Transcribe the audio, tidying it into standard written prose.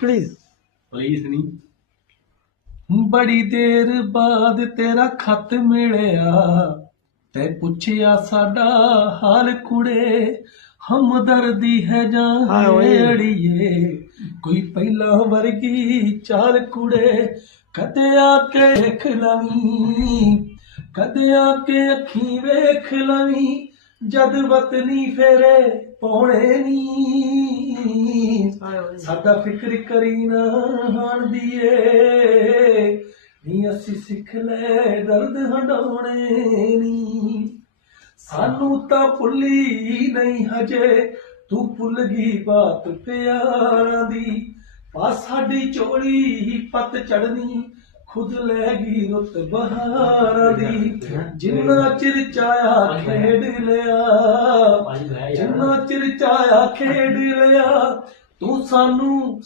Please please नहीं। बड़ी देर बाद तेरा खत मिलिया ते पुछया साडा हाल कुड़े हमदर्दी है हाय ओए। जां अड़िए कोई पहला वर्गी चाल कुड़े कदे आके देख लवी कदे आके अखी वेख लवी जद वतनी फेरे पौने नी साडा फिक्र करी ना हाणदी ਏ ਨੀ ਅਸੀਂ ਸਿੱਖ ਲੈ ਦਰਦ ਹੰਡਾਉਣੇ ਨੀ ਸਾਨੂੰ ਤਾਂ ਭੁੱਲੀ ਨਹੀਂ ਹਜੇ ਤੂੰ ਭੁੱਲ ਗਈ ਬਾਤ ਪਿਆਰਾਂ ਦੀ ਪਾ ਸਾਡੀ ਝੋਲੀ ਪੱਤ ਚੜਨੀ ਖੁਦ ਲੈ ਗਈ ਰੁੱਤ ਬਹਾਰਾਂ ਦੀ ਜਿੰਨਾ ਚਿਰ ਚਾਇਆ ਖੇਡ ਲਿਆ ਜਿੰਨਾ ਚਿਰ ਚਾਇਆ ਖੇਡ ਲਿਆ ਤੂੰ ਸਾਨੂੰ